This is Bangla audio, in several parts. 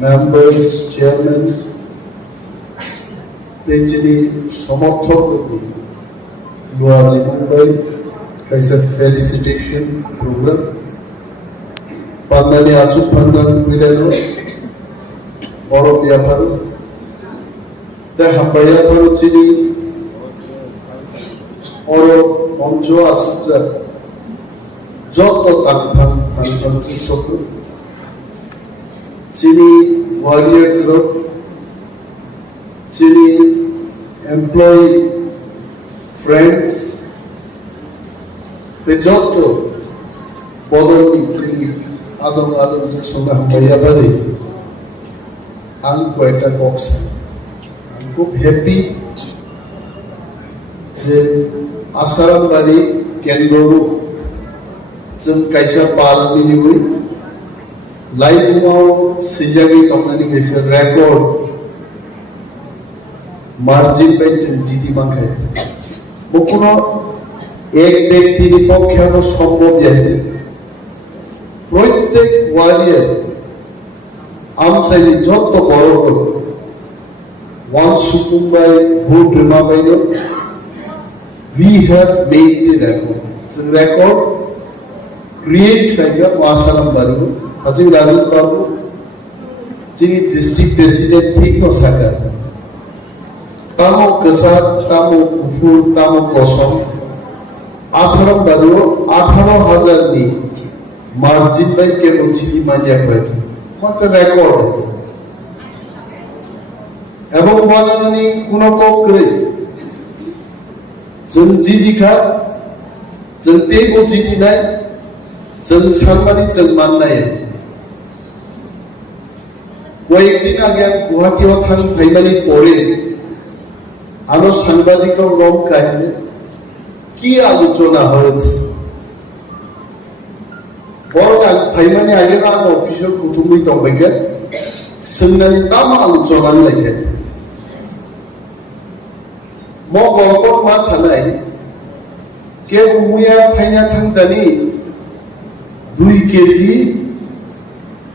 members, chairman, যিনি সমর্থক লোয়াজি মুম্বাই কাইসা ফেলিসিটেশন প্রোগ্রাম পান্নানি আচুক পান্নান মিলানো বড় ব্যাপার তে হাম্বাইয়া পারো যিনি অর মঞ্চ আসুজা যত তান চিসক যিনি ওয়ারিয়ার্স রোড যিনি এমপ্লয়ি ফ্রেন্ডস তে যত পদবী যিনি আদম সঙ্গে হাম্বাইয়া পারে आंखौ একটা बक्स आं খুব হ্যাপি যে आसारामबारि केन्द्रआव जों कायसा पालमिनिबो लाइफआव सिजागि तंनानि गेसे रेकर्ड मार्जिन बाय जों जिदि मांखाय बकुनो एक व्यक्तिनि पक्षेबो सम्भव जायते प्रत्येक warrior आमसाइनि जत्त बড় once Mumbai vote remember we have made the record. So record create like a आसारामबारि আজি রাজেশ বাবু যিনি ডিস্ট্রিক্ট প্রেসিডেন্ট ঠিক ন সাকা তামো কসার তামো কুফুর তামো কসম आसारामबारि 18,000 নি মার্জিন বাই কেবল চিনি মানিয়া হয়েছে একটা রেকর্ড এবং বলানি কোন কক্রে जों जिदिखा जों तेगो जिदिनाय जों सानमानि जों माननाय কয়েকদিন আগে গুয়াহাটিও থাং ফাইনালি পরে আরো সাংবাদিকরা রং কাইছে কি আলোচনা হয়েছে বড় ফাইনালি আগে না অফিসিয়াল কুতুবই তবেকে সোনালি তাম আলোচনা লাগে mo gongkong masalai ke umuya phainya thangdani 2 kg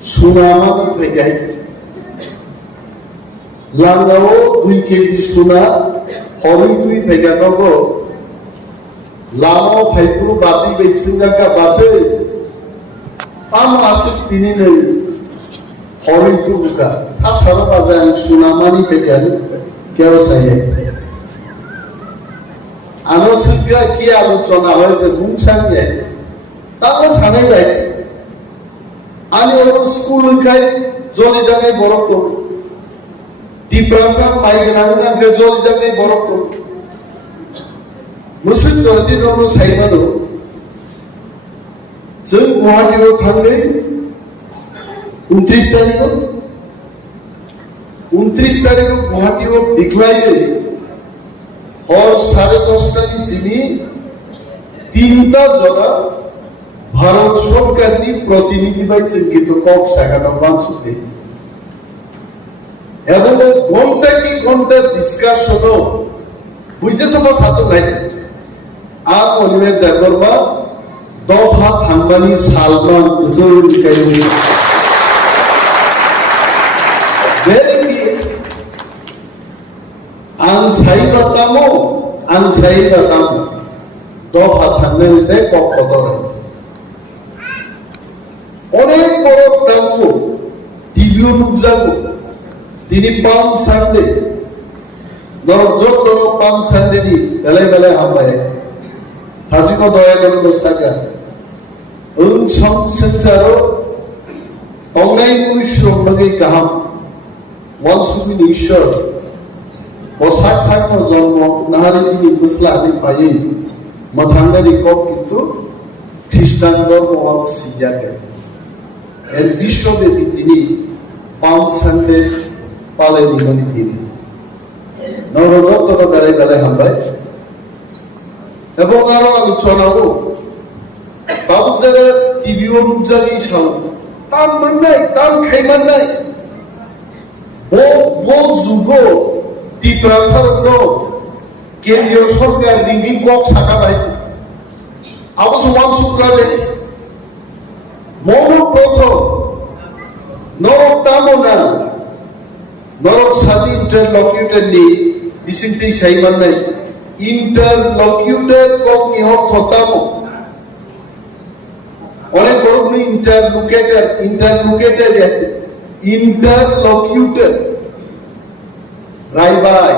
sunama ni phaigai langao 2 kg suna hori tui phaiga nogo lamo phaiku basi beitsinga ka base tam asik tini nei hori tuka sa sara bazan sunama ni phaigai kero saye আলোচনা কি আলোচনা হয়েছে বুঝছানে তারপর সামনে যায় আমি ওর স্কুল খাই জলি জায়গায় বড় তো ডিপ্রেশন মাইগ্রেন কে জলি জায়গায় বড় তো মুসলিম জলদি রনো সাইবানো जों गुवाहाटीआव थांनो 29 तारिखआव गुवाहाटीआव दिख्लायो और 10:30 सिनी तीनटा जगह भारत सरकारनि प्रतिनिधि बायचे কিন্তু কক সাগানো বানসুতে এবং ঘন্টা কি ঘন্টা ডিসকাশন বুঝেছো বা সাথে নাইছে আর মনে জাগরবা দফা থাঙ্গানি সালমান জরুরি কাইনি आं साइबातामो दफा थांनायनि से कक्कदर अनेक बड़ दामखौ টিভিও নুবজাগো তিনি পাম সানডে নরজত পাম সানডে নি বেলায় হামবায় थाजिको दया गरो दसाका ओं संसारो अंगाय कुश्रम बगे गाहाम वानसुबि ईश्वर बसाक साक जन्म नाहारि दिनि मुस्लानि पायै मथांगानि कप किन्तु ख्रिस्टान धर्मआव सिजाके एन विश्वदेवी दिनि पाम सानडे पालैनि मानि दिनि नरजत बेलाय हामबाय এবং আরো আলোচনাও বাবু যারা টিভিও রূপজাগি সাল তাম মাননাই তাম খাইমাননাই ও যুগ টিপ্রাসার কেন্দ্রীয় সরকার রিঙ্গি কক ছাকা ভাই অবশ্য ওয়ান শুক্রালে মৌর প্রথম নরতাম na norok sadi interlocutor ni disingti saiman nai interlocutor kok ni hok thotamo অনেক বড় কোনো ইন্টারলোকেটর ইন্টারলোকিউটর রাইবাই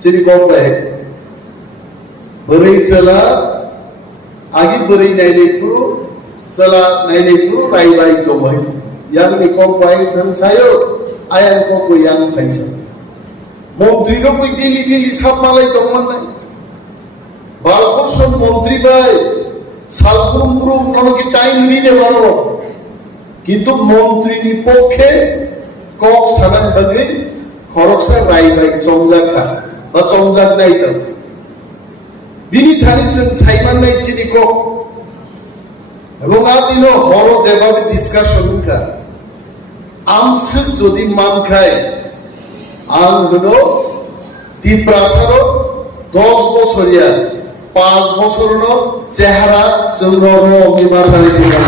যেটি কম রাখে বড়ই চলা আগে বড়ই নাইলেকু চলা নাইলেকু রাইবাই তো ভাই yang ni kok baik dan saya ayam kok yang baik মন্ত্রী ro koi dili sab malai tongman nai balkoson মন্ত্রী ভাই সালপুরুম ননকি টাইম নিতে পারবো কিন্তু মন্ত্রীর পক্ষে কক সানান বাগে খরকসা রাইবাই চংজাকা বা চংজাক নাই তো বিনি থানিছেন সাইমান নাই চিনি কক এবং আদিনো হর যেভাবে ডিসকাশন কা আমসে যদি মান খায় আং হলো দিপ্রাসারো 10 বছরিয়া 5 বছর হলো চেহারা জৌরম বিমাতারি দিবা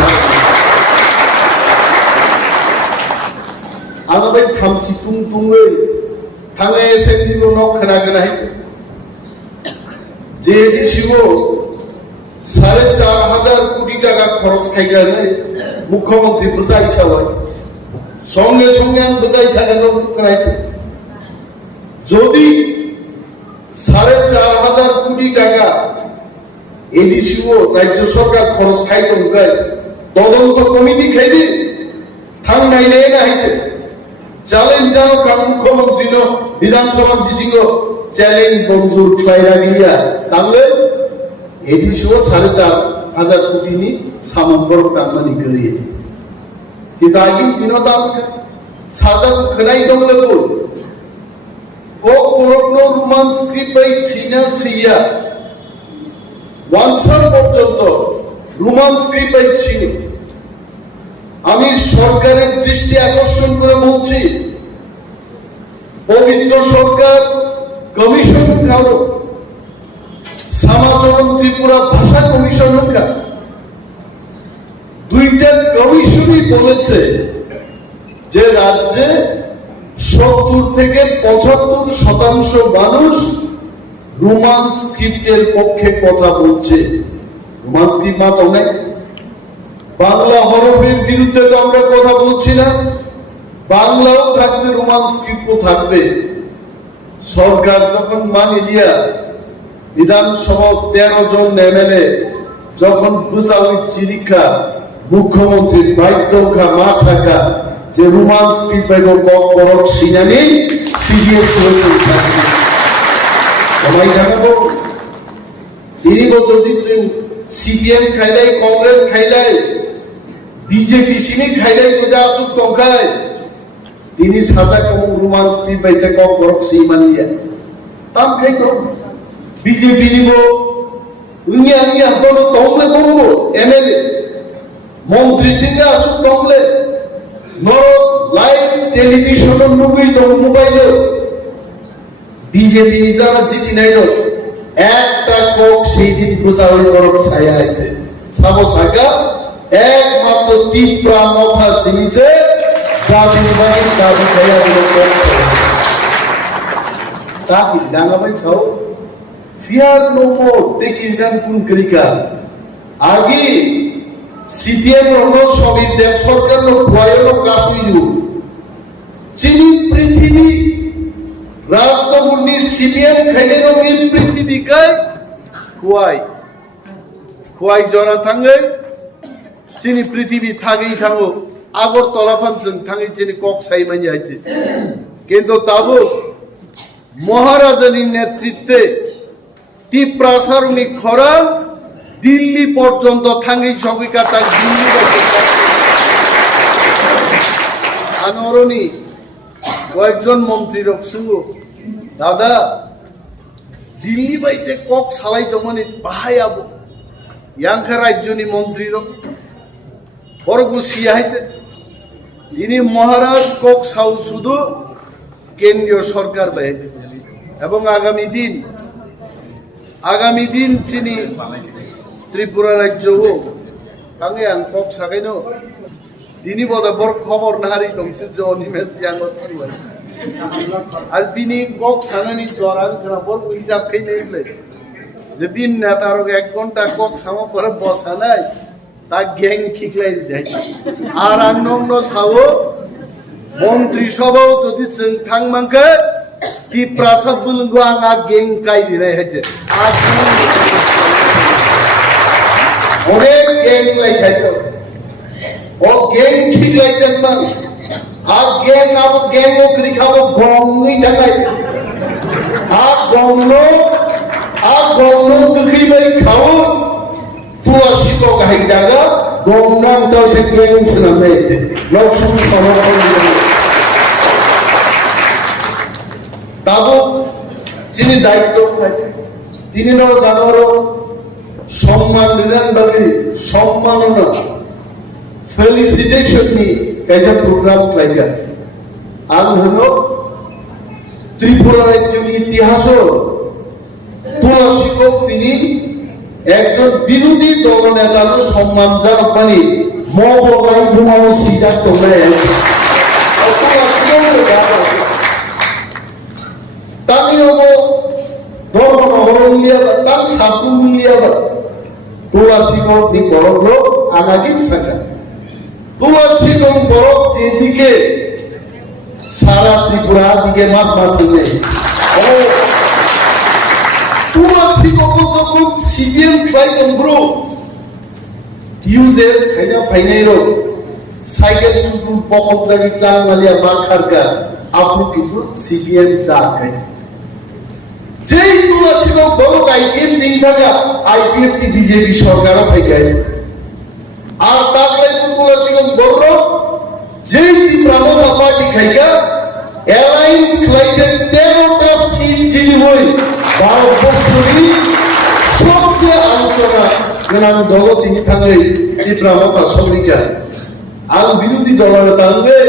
আমাদের থামসি তুংতুংই থাঙে সেদিনো নক খনাগনাই যে শিব 4,500 কোটি টাকা খরচ খাইগানে মুখ্যমন্ত্রী বুঝাই ছাওয়াই সঙ্গে সঙ্গে আমি বুঝাই ছাগানো করাইতে যদি 4,500 কোটি টাকা এডিসিও রাজ্য সরকার খরচ খাইতে গায় তদন্ত কমিটি খাইবে থাং নাইলে না হইতে চ্যালেঞ্জ যাও কাম মুখ্যমন্ত্রী নো বিধানসভা দিছিগ চ্যালেঞ্জ মঞ্জুর খাইরা গিয়া তাহলে এডিসিও 4,500 কোটি নি সামন্তর টাঙ্গানি করিয়ে কিন্তু আগে দিন দাম সাজা খনাই দমলে বল ও কোন রোমান স্ক্রিপ্ট বাই সিনা সিয়া ওয়ানসার পর্যন্ত রোমান স্ক্রিপ্ট বাই ছিল আমি সরকারের দৃষ্টি আকর্ষণ করে বলছি পবিত্র সরকার কমিশন কারো সমাচরণ ত্রিপুরা ভাষা কমিশন দুইটা কমিশনই বলেছে যে রাজ্যে 70 থেকে 75% মানুষ রোমান স্ক্রিপ্টের পক্ষে কথা বলছে রোমান স্ক্রিপ্ট মা তো নাই বাংলা হরফের বিরুদ্ধে তো আমরা কথা বলছি না বাংলাও থাকবে রোমান স্ক্রিপ্টও থাকবে সরকার যখন মানে দিয়া বিধানসভা 13 জন এমএলএ যখন বুঝাউই চিরিকা মুখ্যমন্ত্রী বাইদ্যখা মাসাকা যে রোমান স্ক্রিপ্ট বাইব করক সিনানি সিরিয়াস হয়েছে সবাই জানাবো তিনি বছর দিচ্ছেন সিপিএম খাইলাই কংগ্রেস খাইলাই বিজেপি সিনে খাইলাই যদি আসুক তখায় তিনি সাজা কম রোমান স্ক্রিপ্ট বাইতে করক সিমানিয়া তাম খাই তো বিজেপি নিব উনি আমি আপনার তমলে তমবো এমএলএ মন্ত্রী সিংহে আসুক তমলে নর লাইভ টেলিভিশন নুগুই তো মোবাইলে বিজেপি যারা জিতি নাই একটা কক সেই দিন বুঝাওই করক ছায়া আছে সাবো সাকা একমাত্র তীব্রা মাথা সিনিছে জাতির বাড়ি দাবি ছায়া দিল তাকি ডাঙ্গাবাই ছাও ফিয়ার নো মোর টেকিং ডান কুন করিকা আগে সিপিএম রনো সবির দেব সরকার নো খোয়াইলো কাশুইলু চিনি পৃথিবী রাজনগরনি সিপিএম খাইলে রঙিন পৃথিবী কায় খোয়াই জরা থাঙ্গে চিনি পৃথিবী থাকেই থাঙ্গো আগরতলা ফানছেন থাঙ্গে চিনি কক সাই মাই যাইতে কিন্তু তাবো মহারাজানির নেতৃত্বে তীব্রাসারণী খরা দিল্লি পর্যন্ত থাঙ্গি সবিকাতা দিল্লি আনরণী কয়েকজন মন্ত্রী রকসু দাদা দিল্লি বাইতে কক সালাই তো মানে বাহাই আবো ইয়াংখা রাজ্যনি মন্ত্রী রক বরগু সিয়াইতে তিনি মহারাজ কক সাউ শুধু কেন্দ্রীয় সরকার বাইতে এবং আগামী দিন চিনি ত্রিপুরা রাজ্য তাঙ্গে আং cock সাগাইনো Dini boda bor khobor nahari domse joni mes yangot kiwai. Al bini kok sanani joran kena bor hisab kai nei ble. Je bin netarok 1 ঘন্টা kok samo pore bosa nai. Ta geng khiklai dai. Ar annomno sabo মন্ত্রী সভাও যদি থাংমাংকে কি প্রাসাদ বুলঙ্গ আঙা গেং কাই দিনে হয়েছে আজ অনেক গেং লাইখাইছে ও গেং ঠিক লাইছেন না আর গেং আব গেং ও ক্রিখাবো গংই জানাইছে আর গংনো দুখি বাই খাও তুয়াশি তো গাই জায়গা গংনাং তো সে গেং সিনামেতে লক্ষ্মণ সমাপন তাবো যিনি দায়িত্ব তিনি নর জানোর সম্মান দিলেন বলে সম্মাননা ফেলিসিটেশন নি कैसा প্রোগ্রাম লাইকা আম হলো ত্রিপুরার একজন ইতিহাস তুলসীক তিনি একজন বিরোধী দল নেতার সম্মান জানানি মবাই ঘুমাও সিদ্ধান্ত নেয় তামিও ধর্ম নহরলিয়া তাম সাপুলিয়া তুলসীক নি বড় আমাকে সাকা তুলসীক বড় যেদিকে সারা ত্রিপুরা দিকে মাছ মারতে তুলসীক যখন সিবিএম ট্রাই করবো uses kaina fainairo cycle suku pokok jagi tang malia bakharka apni kintu cbn jakai jei tulasino bolo IPM ning thaga IPM ki BJP সরকার ফাইকাই আর তাকলাই তুলাসিনো বড় jei ti pramona party খাইকা alliance খাইছে 13টা সিট জিনি হই ভারতবর্ষের সবচেয়ে আলোচনা কেনাম জগৎ ই থাকলে এই প্রামতা শ্রমিকা আর বিরোধী দলের তাঙ্গে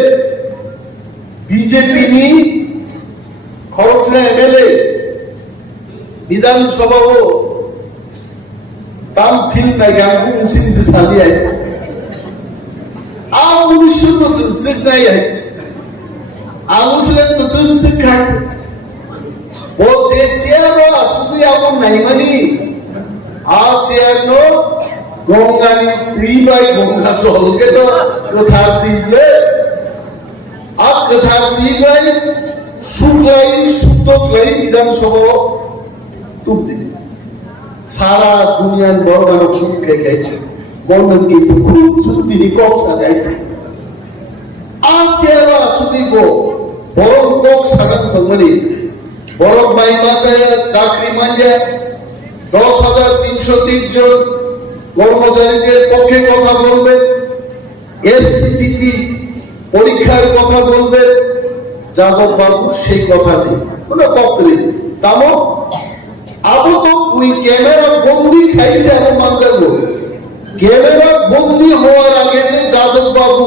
বিজেপি নি খরচে এমএলএ বিধানসভাও তাম ফিল নাই গান মুসিনসে সালিয়ে আর 1900 নাই আলুসলে তো চলছে খাই ও যে চেয়ারও আসুদি আপন নাই মানে আর চেয়ারনো গঙ্গানি 3 গঙ্গা চলকে তো কথা দিলে আর কথা দিলে শুক্লাই শুদ্ধলাই বিধানসভা তুলতে সারা দুনিয়ার বড় বড় খুবকে গেছে বন্ধন কিন্তু খুব সুস্তি কক সাজাইছে আর চেয়ারও আসুদি গো বড় কক সাজান মানে বড় বাই মাসে চাকরি মাঝে 10,303 জন কর্মচারীদের পক্ষে কথা বলবে এসসিটি পরীক্ষার কথা বলবে যাদব বাবু সেই কথা নেই কোনো পক্ষে তামো আবু তো ওই ক্যামেরা বন্দি খাইছে এমন মানতে ক্যামেরা বন্দি হওয়ার আগে যে যাদব বাবু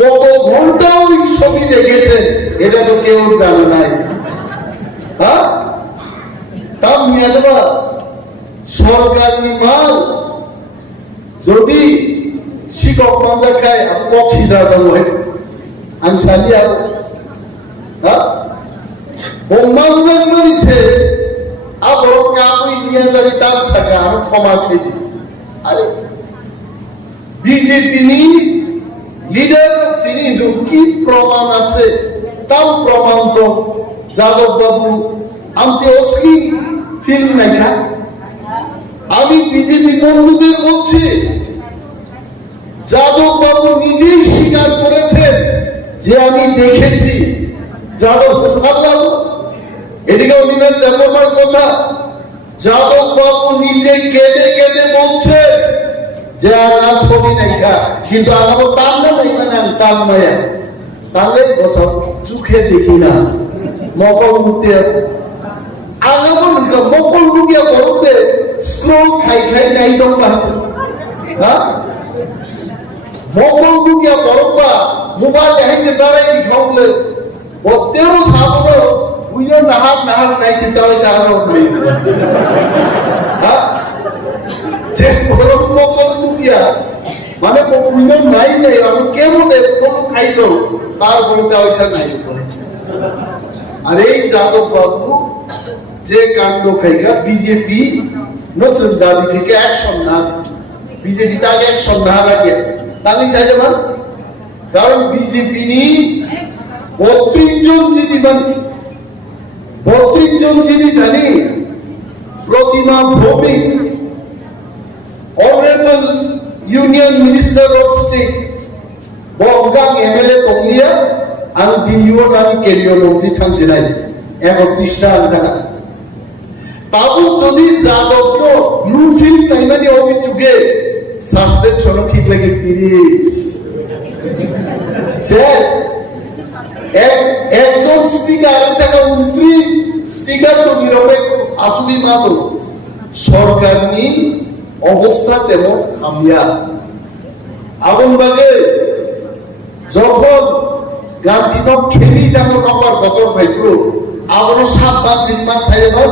কত ঘন্টা ওই ছবি দেখেছে এটা তো কেউ জানে নাই হ্যাঁ তাম নিয়ে দেবা সরকারি মাল যদি শিক্ষক মামলা খায় অক্সিজেন হয় আমি সালিয়া হ্যাঁ বোমানজন বলছে আবার কাকুই নিয়ে যাবি তার সাকা আমি ক্ষমা খেয়ে আরে বিজেপি নি লিডার তিনি কি প্রমাণ আছে তার প্রমাণ তো যাদব বাবু আমি অশ্লীল ফিল্ম দেখা আমি বিজেপি বন্ধুদের বলছি যাদব বাবু নিজেই স্বীকার করেছেন যে আমি দেখেছি যাদব বাবু এদিকে অভিনয় দেববার কথা যাদব বাবু নিজে কেঁদে কেঁদে বলছে যে আমার ছবি দেখা কিন্তু আমার তার না এখানে আমি তার নয় তাহলে বসা চোখে দেখি না মকল মুক্তি আগামো মকল মুখিয়া বলতে স্ক্রল খাই নাই তো হ্যাঁ মকল মুখিয়া বরবা মোবাইল দেখাইছে তারাই খাওলে ওতেও সাবনো উইও নাহার নাইছে তারাই সাহানো নাই হ্যাঁ যে মকল মুখিয়া মানে কোনো নাই নাই আমি কেমন কোনো খাইল তারপরে পয়সা নাই। আর এই যাদব বাবু যে কাণ্ড খাইগা বিজেপি নতুন দাবি থেকে অ্যাকশন না, বিজেপি তাকে অ্যাকশন না লাগে তাহলে চাইলে না। কারণ বিজেপি নি 32 জন দিদি মানে 32 জন দিদি জানি Pratima Bhowmik honourable union minister of state বঙ্গাং এমএলএ তংলিয়া আং দিও নাম কেন্দ্রীয় মন্ত্রী থাকছে নাই 31টা টাকা তাবু যদি যাদব ব্লুফিল্ড নাই মানে অভিযোগে সাসপেনশন ঠিক লাগে 30 একজন স্পিকার টাকা 29 স্পিকার তো নিরপেক্ষ আসুবি মাত্র সরকার নি অবস্থা তেমন হামিয়া আগুনবাগে যখন গান্ধীনক খেলি তেমন অপার গতর ভাইপ্রো আগুনো 7 মান 6 মান ছাইরে ধর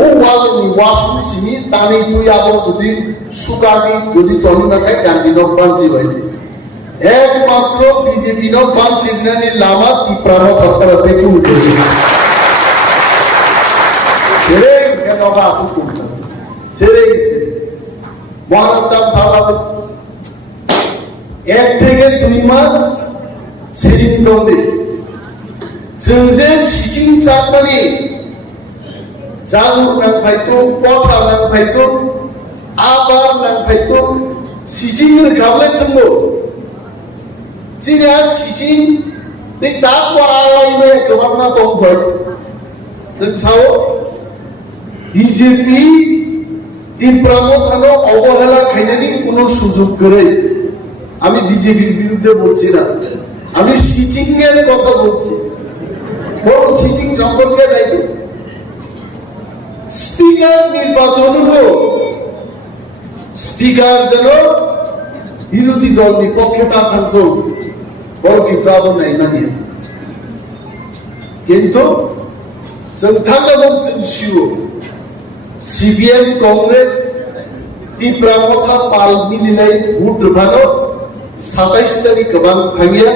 ও ওয়ালনি ওয়াসু সিনি তানি তুই আগুন যদি সুগানি যদি তনি না খাই গান্ধীনক বাঞ্চি হইছে একমাত্র বিজেপি নক বাঞ্চি নানি লামা তিপ্রাণ তাছাড়া দেখে উঠেছে ছেড়ে কেন আসু করতে ছেড়ে গেছে মহারাষ্ট্র সাহাবাদ 1 থেকে 2 মাস সিরিং দন্দে जोंजे सिचिं चाकमानि जालुर नां फाइतो कथा नां फाइतो आबार नां फाइतो सिचिं गावले चंगो जिना सिचिं दे दाखवा आलायने गोबांना दं भाइ जों साव বিজেপি তিপ্রামো থানো অবহেলা খাইনানি কোনো সুযোগ করে আমি বিজেপির বিরুদ্ধে বলছি না আমি সিচিং এর কথা বলছি বড় সিটিং সম্পর্কে যাইতো স্পিকার নির্বাচন হলো স্পিকার যেন বিরোধী দল বিপক্ষে তা থাকতো বড় বিপ্লব নাই মানে কিন্তু संथागम शिव सीपीएम कांग्रेस तीव्रमथा पाल मिलिनाय भोट भानो 27 तारिख गोबां थांगिया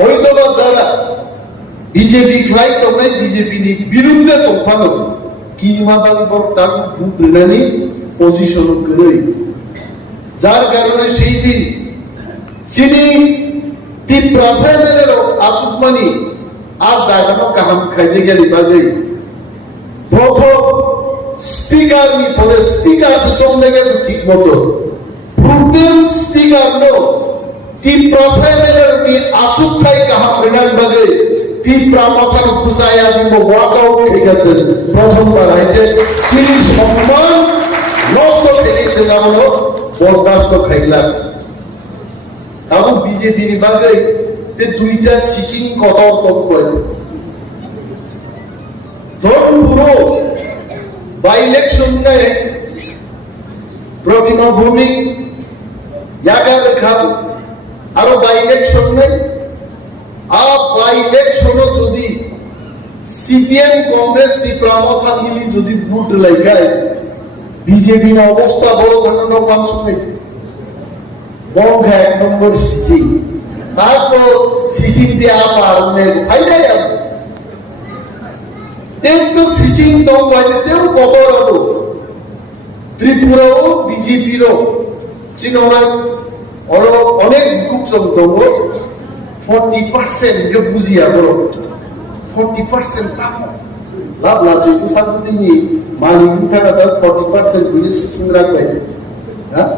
हयतोबा जारा बीजेपी खाय तमनाय बीजेपी नि बिरुद्धे दंफानो किमा बालि बक्ता भोट रिनानि पजिशन गरै जार कारणे सेई दिन सिनि तीव्रसायनेर आसुकमानि आज जायगानो गाहाम खायजे गेलि बागै प्रथम स्पीकर नि परे स्पीकर से समले गेल ठीक मतो प्रथम स्पीकर नो तीव्रसायनेर नि आसुकथाय गाहाम रिनानि बागै तीव्रमथानो बुझाया दिमो वाकाउ हेगाছে प्रथमबार आइजे सिनि सम्मान नष्ट हेगेছে জানো বরদাস্ত খাইলা এবং বিজেপি नि बागै ते दुईटा सिटिंग कतर तक কয় ধরুন পুরো বাই ইলেকশন নে প্রতিমা ভূমি জায়গা দেখাল আর বাই ইলেকশন নে বাই ইলেকশন যদি সিপিএম কংগ্রেস ত্রিপ্রামথা মিলি যদি ভোট লাগায় বিজেপি এর অবস্থা বড় ধরনের মানুষ নেই বঙ্গ এক নম্বর সিটিং তারপর সিটিং দেয়া পারনে ফাইনাল তেতো সিটিং তো বাইতেও কতরো ত্রিপুরাও বিজেপিরও চিনরা অনেক গ্রুপসম দঙ্গ 40% কে বুঝিয়া বড় 40% তাম লাভ লাজে কুসাদিনি মালিক থাকা 40% বুঝি সিংরা কই হ্যাঁ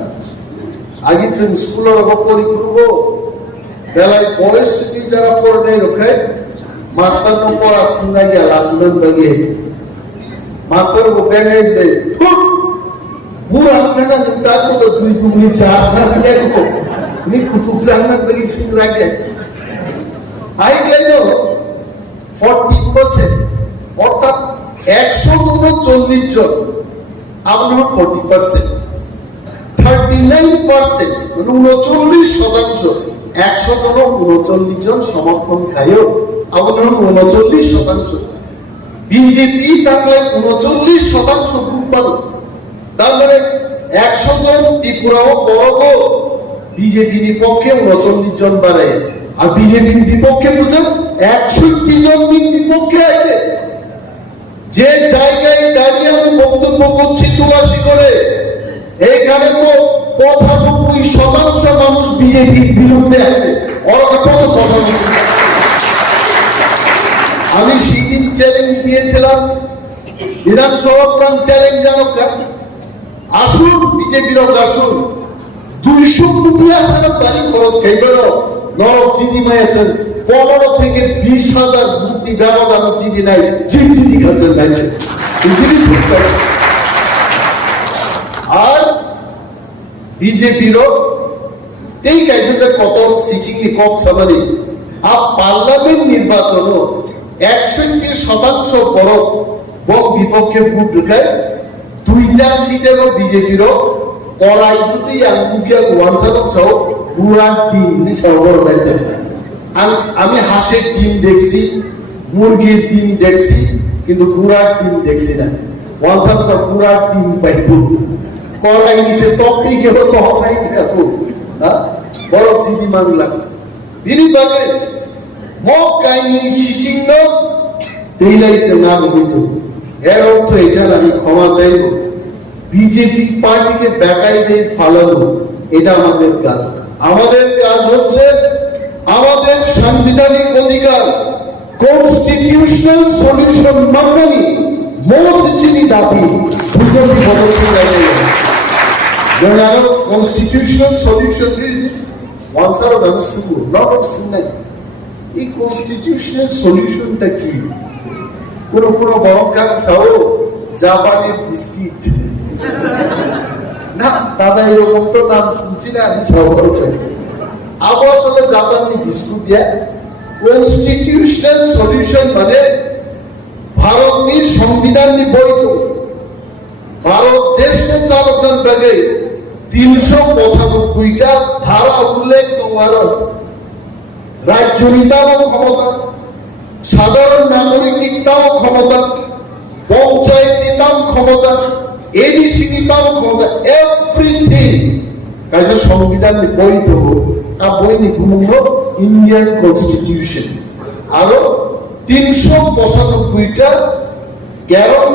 আগে স্কুলের গপরি করব বেলায় বয়স কি যারা পড়নে রখায় মাস্টার নো পড়া শুনা গিয়া লাসুন বাগিয়ে মাস্টার को कहने दे पूरा अपना निकाल को तो दुई दुगनी चार ना ले को नी कुतुब जाना बड़ी सिंगरा के आई गेलो 40% অর্থাৎ 140 জন আমরা 40% 39% 39% 100 জন 39 জন সমর্থন খায়ও আমাদের 39% বিজেপি তাহলে 39% গ্রুপ পালো তার মানে 100 জন ত্রিপুরাও বড় বিজেপির বিপক্ষে 39 জন বাড়ায়, আর বিজেপির বিপক্ষে বুঝেন 61 জন বিপক্ষে আছে। যে জায়গায় দাঁড়িয়ে আমি বক্তব্য করছি 82 করে, এইখানে তো 95% মানুষ বিজেপির বিরুদ্ধে আছে। আমি সেদিন চ্যালেঞ্জ দিয়েছিলাম, বিধানসভা চ্যালেঞ্জ জানো, আসুন বিজেপির আসুন, 200 কোটি আসলে বাড়ি খরচ খাইবেন, নরক চিঠি মাইছেন, 15 থেকে 20,000 কোটি ব্যবধান চিঠি নাই, চিঠি খাচ্ছেন ভাই। আর বিজেপিরও এই কাজে কত সিচিংয়ে কম সামারি, আর পার্লামেন্ট নির্বাচন 61% বড় বিপক্ষে ভোট ঢুকায়, 2টা সিটেরও বিজেপিরও কড়াই দুটি আঙ্গুকিয়া ওয়ানসাদক সহ পুরা টিম সরবর হয়েছে। আমি হাঁসের টিম দেখছি, মুরগির টিম দেখছি, কিন্তু পুরা টিম দেখছি না। ওয়ানসাদক পুরা টিম পাইব কড়াই নিচে তপতেই গেল তো হবাই দেখো, বড় সিটি মাংলা বিনিবাগে মক কাহিনী শিচিহ্ন তৈলাইছে না বলিত। এর অর্থ এটা আমি ক্ষমা চাইব, বিজেপি পার্টিকে বেকাই দিয়ে ফালানো এটা আমাদের কাজ। আমাদের কাজ হচ্ছে আমাদের সাংবিধানিক অধিকার, কনস্টিটিউশনাল সলিউশন মাননি মোস্ট চিনি দাবি দুর্গতি পদক্ষেপ যেন কনস্টিটিউশনাল সলিউশন ওয়ানসার মানুষ লট অফ সিগনাল। এই কনস্টিটিউশনাল সলিউশনটা কি? কোন কোন বরংকার চাও জাপানের বিস্কিট না, দাদা এরকম তো নাম শুনছি না আমি সবার আবার আসলে জাপানি বিস্কুট দিয়া কনস্টিটিউশনাল সলিউশন মানে ভারতের সংবিধান বৈধ, ভারত দেশ চালকের ব্যাগে 395টা ধারা উল্লেখ তোমার রাজ্য নিতাও ক্ষমতা, সাধারণ নাগরিক নিতাও ক্ষমতা, পঞ্চায়েত নিতাম ক্ষমতা, এডিসি নিতাম ক্ষমতা, এভরিথিং কাজে সংবিধান বৈধ বৈধ ইন্ডিয়ান কনস্টিটিউশন। আরো 395টা কেরল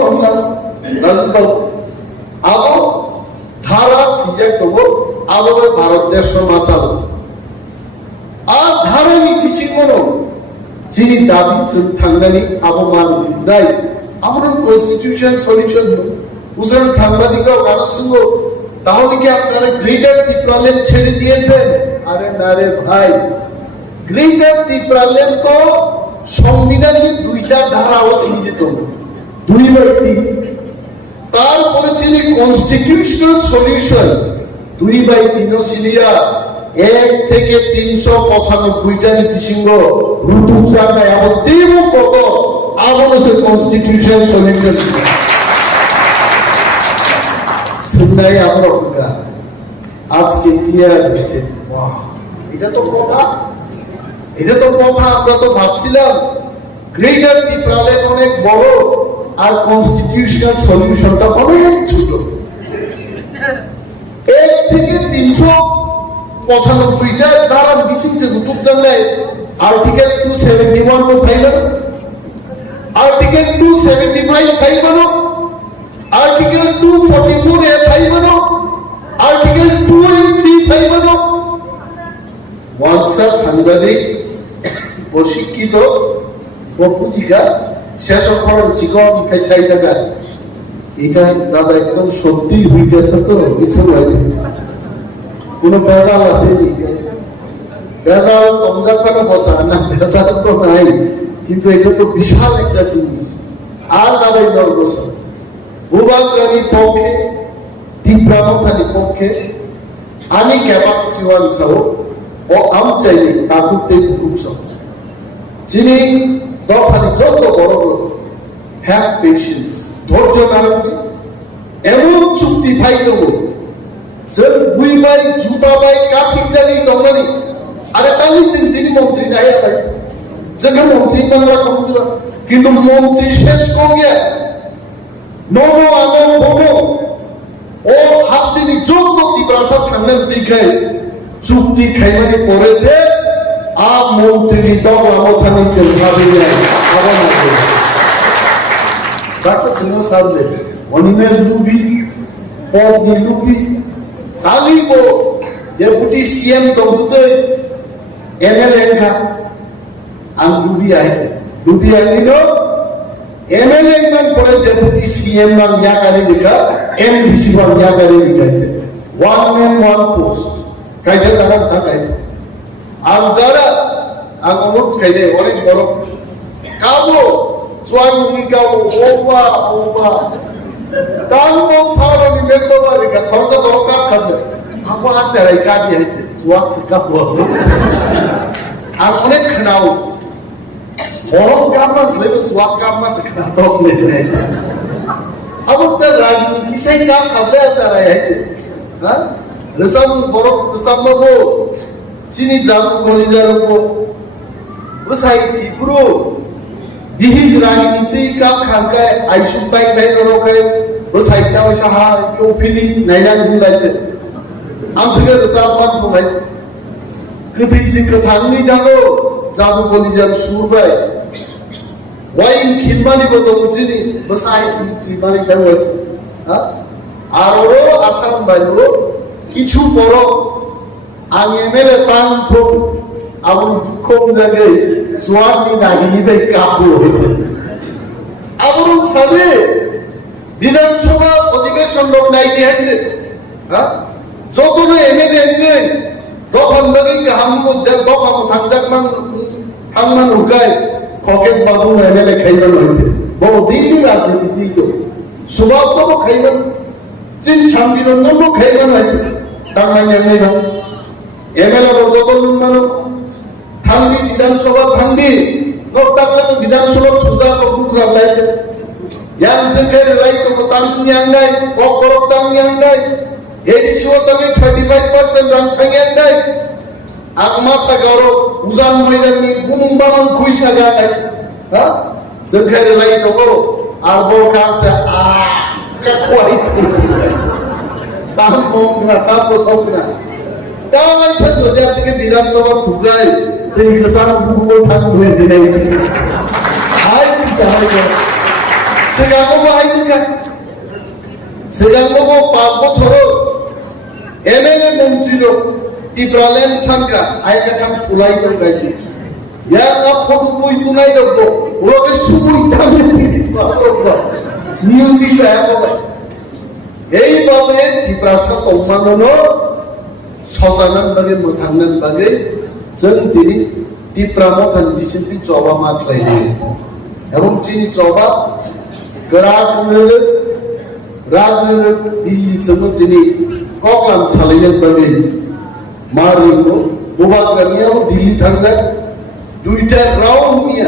আরো ধারা সিজে তবু আলো ভারত দেশ মাসাল আর ধারা নীতি কোনো যিনি দাবি থাঙ্গানি অবমান নাই আমরা কনস্টিটিউশন সলিউশন উসমান সাংবাদিকরাও গানের সঙ্গে তাহলে কি আপনারা গ্রেটার ত্রিপুরাল্যান্ড ছেড়ে দিয়েছেন? আরে না রে ভাই, গ্রেটার ত্রিপুরাল্যান্ড তো সংবিধানের 2টা ধারাও সিঞ্জিত 2/3, তারপরে যিনি কনস্টিটিউশনাল সলিউশন 2/3 সিলিয়া 1 থেকে 395টা নীতিসিংহ রুটু চাকায় আবার দেব কত আবার সে কনস্টিটিউশন সলিউশন সুনাই আমরা আজকে ক্লিয়ার হয়েছে। এটা তো কথা, এটা তো কথা। আমরা তো ভাবছিলাম গ্রেটার ত্রিপুরাল্যান্ড অনেক বড় আর কনস্টিটিউশনাল সলিউশনটা অনেক ছোট। 1 থেকে 395টা ধারা বিশিষ্ট রূপ জানলে আর্টিকেল 271 নো ফাইল, আর্টিকেল 275 ফাইল বানো, আর্টিকেল 244 এ ফাইল বানো, আর্টিকেল 283 ফাইল বানো। ওয়ানসার সাংবাদিক প্রশিক্ষিত বপুজিকা শেষ করেন চিকন খাই টাকা এটা দাদা একদম সত্যি হইতেছে তো কিছু হয়নি, কোনো বেজাল আছে বেজাল তমজার টাকা বসা না, বেজাল তো নাই, কিন্তু এটা তো বিশাল একটা জিনিস। আর দাদাই নর্বস ভূভাগ রানীর পক্ষে তীব্রামথানির পক্ষে আমি ক্যাপাসিটি ওয়ান সহ ও আম চাইলে তাকুতে খুব সহ যিনি দফানি যত বড় বড় হ্যাভ পেশেন্স ধৈর্য ধারণ এমন চুক্তি ভাই দেব যে দুই ভাই জুতা ভাই কাঠিক জানি দমনি আরে তাহলে তিনি মন্ত্রী নাই যেখানে মন্ত্রী বাংলা কমজোর কিন্তু মন্ত্রী শেষ করিয়া নব আগম ভব ও হাস্তিনি যোগ্য ত্রিপ্রাসা থাকলেন দিখাই চুক্তি খাইমানি পড়েছে আর মন্ত্রী দল আমথানি চেষ্টাবে যায় আবার আছে বাচ্চা ছিল সামনে অনিমেষ লুবি পদ লুবি তালিব ডেপুটি সিএম দমুতে এমএলএ কা আন লুবি আইছে লুবি আইলো এমএলএ মান পরে ডেপুটি সিএম মান ইয়াকারে লিখা এমডিসি মান ইয়াকারে লিখাইছে ওয়ান ম্যান ওয়ান পোস্ট কাইছে জায়গা থাকাইছে আর যারা আগমন খাইলে অনেক বড় কাবো সোয়াঙ্গি কাবো ওবা ওবা তালমো সারানি মেম্বার লিখা খরচা দরকার খাবে আমো আছে রাই কাবি আইছে সোয়াক কাবো আর অনেক খানাও বড় কামা লেবে সোয়াক কামা সেখানে তো নেই আমাদের রাজনীতি সেই কাম খাবে আছে রাই আইছে হ্যাঁ রেসাম বড় রেসাম বাবু চিনি জাম কলিজার উপর বসাই পুরো বিহিত রাজনীতি কাম খাঙ্কায় আইসু পাই পাই রোকে বসাই তাও সাহা কেউ ফিলি নাইনা গুলাইছে আমসে রেসাম মান বুলাইছে কতি সিকে থাংনি জানো জাম কলিজার সুরবাই ওয়াইন খিনমানি বতো চিনি বসাই খিনমানি দাও হ্যাঁ আর আসাম বাইরো কিছু বড় আমি এমএলএ প্রান্ত আমার দুঃখ জায়গায় সোয়ানি নাগিনীতে কাবু হয়েছে আমার সাথে বিধানসভা অধিবেশন লোক নাই দিয়েছে হ্যাঁ যত না এমএলএ নেই তখন লগি হামকো তখন থাকমান হুকায় ককেশ বাবু এমএলএ খাইবেন হইতে বড় দিল্লি রাজনীতি দিত সুভাষ বাবু খাইবেন চীন শান্তিরঞ্জন খাইবেন হইতে তার মানে এমনি না এমএলএ যতন মানে থাঙ্গি বিধানসভা থাঙ্গি লোক টাকলে বিধানসভা পূজা কুকুরা লাইছে ইয়াং সে লাই তো তাঙ্গি আঙ্গাই বড় তাঙ্গি আঙ্গাই এডিসি ওতনে 35% রান থাঙ্গি আঙ্গাই আগমাসা গারো উজান ময়দানি গুমবামান খুইসা গায় হ্যাঁ সে লাই তো আর বড় কাছে আ কাকওয়াই তার কোনরা তার কোসনা তাই সে যদি আপনি বিধানসভা ফুগায় এই কিসান গুগল থাক হয়ে দিয়েছে আই চাই সে গামো আই দিকা সে গামো 5 বছর এমএলএ মন্ত্রীর টিপ্রালেন সানকা আই কাম পুলাই করে গাইছে ইয়া কাপ ফটো কই তুনাই রগো ওকে সুবুই তামে সিরিজ পাবো নিউজি পাবো এইভাবে ত্রিপ্রাসা সম্মাননো শ্মশানার বাগে মোথাঙ্গান বাগে जों दिनै ত্রিপ্রামথান বিসিপি চবা মাতলাইলে এবং চিনি চবা রাজনীতি দিল্লি সঙ্গে দিनै ককলাম সালাইলেন বাগে মারিনো বুবাগ্রামিয়াও দিল্লি থাকলে দুইটা রাউন্ড নিয়ে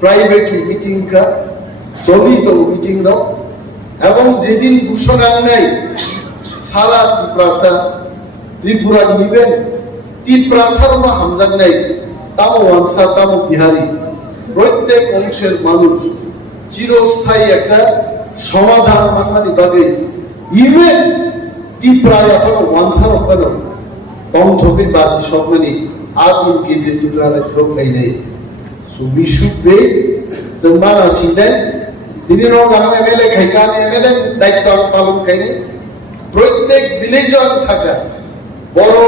প্রাইভেট মিটিং কা চলিত মিটিং রাও এবং যেদিন ঘোষণা নাই সারা ত্রিপ্রাসা ত্রিপুরা নিবেন ত্রিপ্রাসার মা হামজাং নাই তামো ওয়াংসা তামো বিহারি প্রত্যেক অংশের মানুষ চিরস্থায়ী একটা সমাধান মানমানি বাগে ইভেন ত্রিপুরায় এখন ওয়াংসার ওখানে তন্থপি বাজি সবমানি আদিম কেন্দ্রে ত্রিপুরার যোগ নাই সুবি সুবে জম্বানা সিদেন তিনি গান এমএলএ খাইকান এমএলএ দায়িত্ব পালন খাইনি প্রত্যেক ভিলেজন ছাকা বড়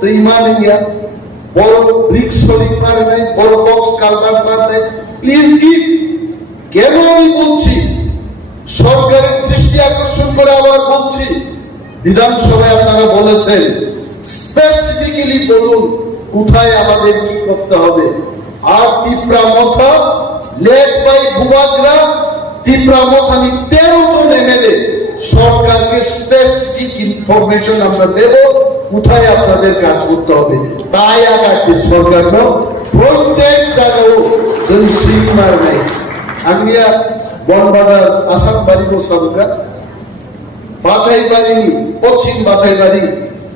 তৈমানিয়া বড় ব্রিক্স মার নাই বড় বক্স কালভার্ট মার নাই প্লিজ গিভ কেন আমি বলছি সরকারের দৃষ্টি আকর্ষণ করে আবার বলছি বিধানসভায় আপনারা বলেছেন স্পেসিফিক্যালি বলুন কোথায় আমাদের কি করতে হবে আর ত্রিপ্রামথা লেড বাই বুবাগ্রা ত্রিপ্রামথানি 13 জন এমএলএ সরকারকে স্পেসিফিক ইনফরমেশন আমরা দেব কোথায় আপনাদের কাজ করতে হবে তাই আগামী সরকার প্রত্যেক জায়গায় জনসীমার নেই আমিয়া বনবাজার আসাম বাড়ি সরকার বাছাই বাড়ি পশ্চিম বাছাই বাড়ি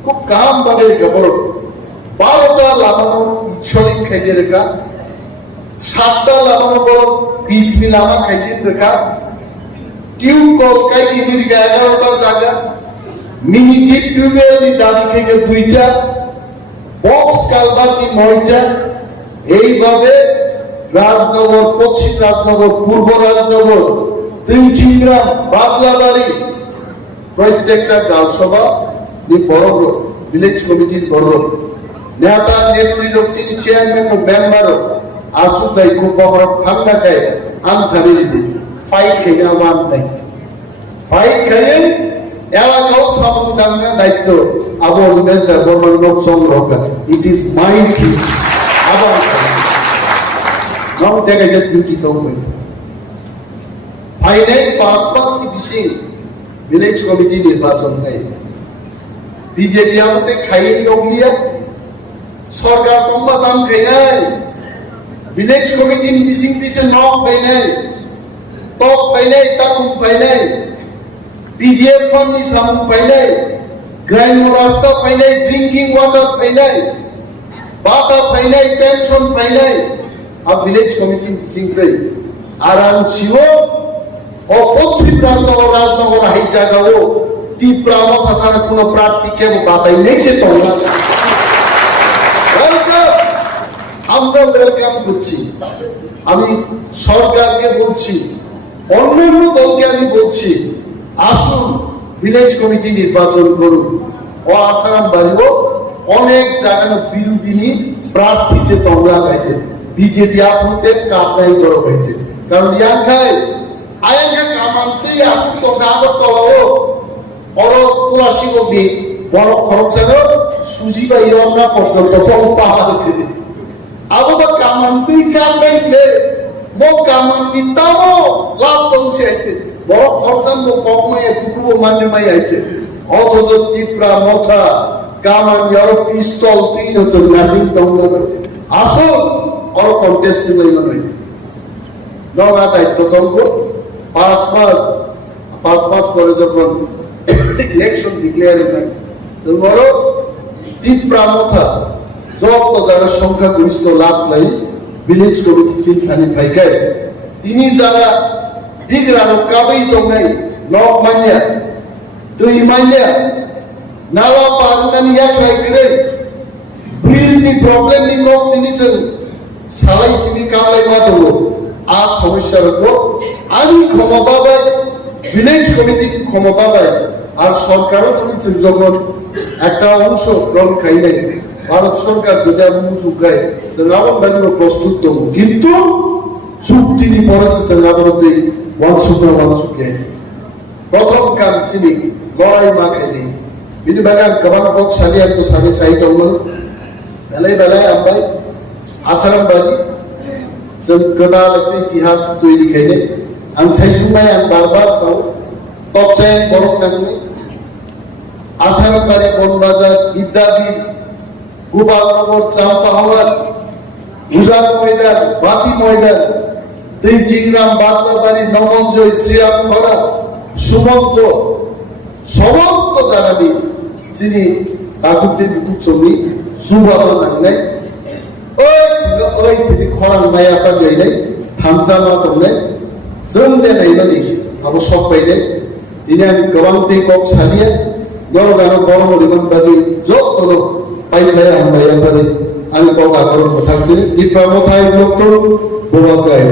খুব কাম ভাবে খবর 12টা লাগানো ইচ্ছরিক খাইতে রেখা 7টা লাগানো বড় পিচ মিলামা খাইতে রেখা টিউব কল কাইদি দীর্ঘ 11টা জায়গা, মিনি ডিপ টিউবওয়েল দাবি থেকে 2টা, বক্স কালভার্টি 9টা। এইভাবে রাজনগর, পশ্চিম রাজনগর, পূর্ব রাজনগর, তিনচিংগ্রাম, বাদলাবাড়ি প্রত্যেকটা গাঁওসভা বড় ভিলেজ কমিটির বড় নেতা নেত্রী রক্ষী চেয়ারম্যান ও মেম্বারও আসুন নাই খুব বড় ঠান্ডা খায় আনথামিলি দিই ফাইট খেয়ে আমার নাই ফাইট খেয়ে এলাকাও সামনে দায়িত্ব আবার মেজদার বর্মান লোক সংগ্রহ ইট ইজ মাই আবার নাম দেখা যাচ্ছে ডিউটি তো ফাইনাল 5 কি বেশি ভিলেজ কমিটি নির্বাচন নেই বিজেপি আমাদের খাইয়ে রগলিয়া সরকার কম্বা দাম খাই নাই ভিলেজ কমিটি মিসিং দিছে নক পাই নাই টক পাই নাই তাকুম পাই নাই পিডিএফ ফান্ড নি সাম পাই নাই গ্রাম্য রাস্তা পাই নাই ড্রিঙ্কিং ওয়াটার পাই নাই বাটা পাই নাই পেনশন পাই নাই আর ভিলেজ কমিটি মিসিং দেই আর আন শিও ও পশ্চিম রাজনগর হাই জায়গাও তীব্র মতাসার কোন প্রার্থীকে বাতাই নেই সে তোমরা আমরা ওয়েলকাম করছি আমি সরকারকে বলছি অন্যান্য দলকে আমি বলছি আসুন ভিলেজ কমিটি নির্বাচন করুন ও আসারাম বাড়িব অনেক জায়গায় বিরোধী প্রার্থী যে তোমরা গাইছে বিজেপি আপনাদের কাপড়াই করা হয়েছে কারণ ইয়াঙ্কায় আয়াঙ্কা কামান্তেই আসুন তো কাগর তলাও বড় 83 অব্দি বড় খরচ সুজি বা ইরন্না পর্যন্ত পাহাড়ে ফেলে আবার কামান্তেই কামাইলে মো কামান্তি তাও লাভ তংছে আছে বড় খরচান মো কমাই দুকুব মানে মাই আছে অথচ তীব্রা মথা কামান ইয়ার পিস্তল 3000 নাজিং দঙ্গা করছে আসল অর কন্টেস্ট লইল নয় নগা দায়িত্ব দঙ্গ 5 মাস করে যখন ইলেকশন ডিক্লেয়ার হয় বড় তীব্রা মথা যত যারা সংখ্যাগরিষ্ঠ লাভ নাই ভিলেজ কমিটি চিন্তানি পাইকায় তিনি যারা দিগরানো কাবেই তো নাই নক মানিয়া দুই মানিয়া নালা পাগনানি এক রাইকরে ব্রিজ নি প্রবলেম নি কম তিনি সালাই চিনি কামলাই মাদব আর সমস্যার উপর আমি ক্ষমতা পাই ভিলেজ কমিটি ক্ষমতা পায় আর সরকারও বলেছে যখন একটা অংশ গ্রহণ খাই নাই ভারত সরকার যদি আমি চুকায় সেনাবন বাহিনী প্রস্তুত দেব কিন্তু চুক্তি পড়েছে সেনাবনতে ওয়ানসুকে প্রথম কাম চিনি লড়াই মা খাই নেই বিনি বাগান কমান কক সারি একটু সারি চাই তখন বেলায় আমরাই আসারাম বাজি जों गोदान इतिहास तैरि खायनो आं सायजुमाय आं बार साव टपचाय बरफ नांगै आसारामबारि बनबाजार बिद्यापीठ गोपालनगर चाम्पाहाट गुजार मयदान बाति मयदान दैचिंग्राम बादलाबाड़ी नमनजय श्रीरामखरा सुमंत समस्त जायगानि যিনি তাগুতে দুচমি जुबाबो नांनाय ओइ तिनि खरां माइ आसा गैलै थामसामा दंनाय जों जेनायनानै आबो सब बायदे दिनै आं गोबां दै कक सालिया नरगानो गरम रिबन बादि जतनो पाइलाय हामबाय आं कक आगरन थांसै दिपा मथाय डक्टर बबाकाय